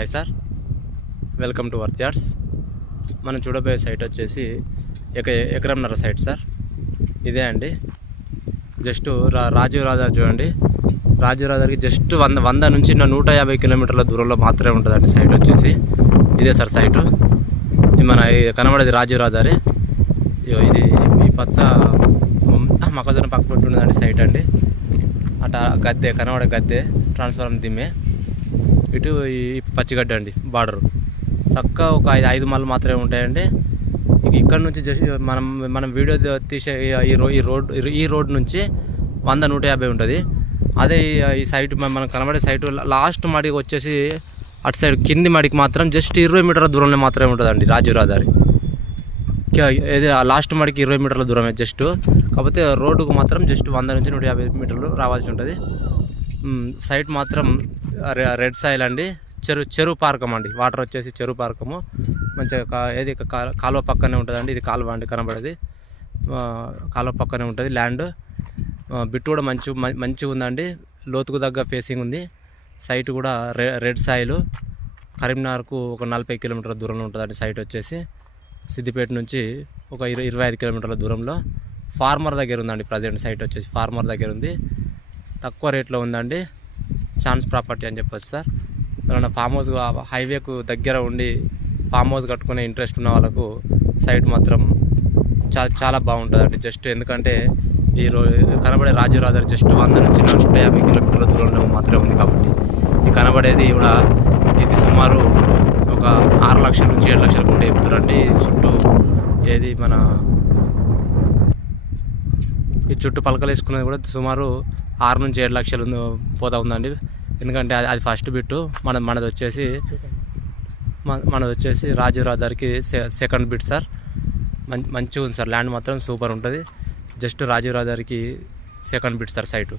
Hi sir, welcome to worth yards. మనం చూడబోయే site వచ్చేసి ఎకరంన్నర సైట్ సార్. ఇదే అండి, జస్ట్ రాజీవ్ రహదారి చూడండి. రాజీవ్ రహదారికి జస్ట్ 100 నుంచి 150 కిలోమీటర్ల దూరంలో మాత్రమే ఉంటుందండి సైట్ వచ్చేసి. ఇదే సార్ సైటు. ఇది మన కనబడేది రాజీవ్ రహదారి. ఇది ఈ పచ్చ మొక్కజొన్న పక్క పెట్టి ఉన్నదండి సైట్ అండి. అటు గద్దె కనబడే గద్దె ట్రాన్స్ఫార్మర్ దిమ్మే, ఇటు ఈ పచ్చిగడ్డ అండి బార్డరు. చక్కగా ఒక 5 మళ్ళీ మాత్రమే ఉంటాయండి. ఇక్కడ నుంచి జస్ట్ మనం వీడియో తీసే ఈ రోడ్ నుంచి 100-150 ఉంటుంది. అదే ఈ సైట్ మనం కనబడే సైటు లాస్ట్ మడికి వచ్చేసి అటు సైడ్ కింది మడికి మాత్రం జస్ట్ 20 మీటర్ల దూరంలో మాత్రమే ఉంటుందండి రాజీవ్ రహదారి. ఏది లాస్ట్ మడికి 20 మీటర్ల దూరమే జస్ట్. కాకపోతే రోడ్డుకు మాత్రం జస్ట్ 100 నుంచి 150 మీటర్లు రావాల్సి ఉంటుంది. సైట్ మాత్రం రెడ్ సాయిల్ అండి. చెరువు పార్కం అండి. వాటర్ వచ్చేసి చెరువు పార్కము. మంచిగా ఏది కాలువ పక్కనే ఉంటుందండి. ఇది కాలువ అండి కనబడేది. కాలువ పక్కనే ఉంటుంది ల్యాండ్. బిట్టు కూడా మంచిగా ఉందండి. లోతుకు తగ్గ ఫేసింగ్ ఉంది. సైట్ కూడా రెడ్ సాయిల్. కరీంనగర్కు ఒక 40 కిలోమీటర్ల దూరంలో ఉంటుందండి సైట్ వచ్చేసి. సిద్దిపేట నుంచి ఒక 25 కిలోమీటర్ల దూరంలో ఫార్మర్ దగ్గర ఉందండి. ప్రజెంట్ సైట్ వచ్చేసి ఫార్మర్ దగ్గర ఉంది. తక్కువ రేట్లో ఉందండి. ఛాన్స్ ప్రాపర్టీ అని చెప్పొచ్చు సార్. ఏదైనా ఫామ్ హౌస్ హైవేకు దగ్గర ఉండి ఫామ్ హౌస్ కట్టుకునే ఇంట్రెస్ట్ ఉన్న వాళ్ళకు సైట్ మాత్రం చాలా బాగుంటుందండి. జస్ట్ ఎందుకంటే ఈ కనబడే రాజీవ్ రహదారి జస్ట్ 100 నుంచి 150 కిలోమీటర్ల దూరంలో మాత్రమే ఉంది. కాబట్టి ఈ కనబడేది కూడా ఇది సుమారు ఒక 6 లక్షల నుంచి 7 లక్షలకు ఉంటే చెప్తారండి. చుట్టూ ఏది మన ఈ చుట్టూ పలకలు వేసుకున్నది కూడా సుమారు 6 నుంచి 7 లక్షలు పోతా ఉందండి. ఎందుకంటే అది ఫస్ట్ బిట్టు. మనది వచ్చేసి రాజీవ్ రహదారికి సెకండ్ బిట్ సార్. మంచిగా ఉంది సార్. ల్యాండ్ మాత్రం సూపర్ ఉంటుంది. జస్ట్ రాజీవ్ రహదారికి సెకండ్ బిట్ సార్ సైటు.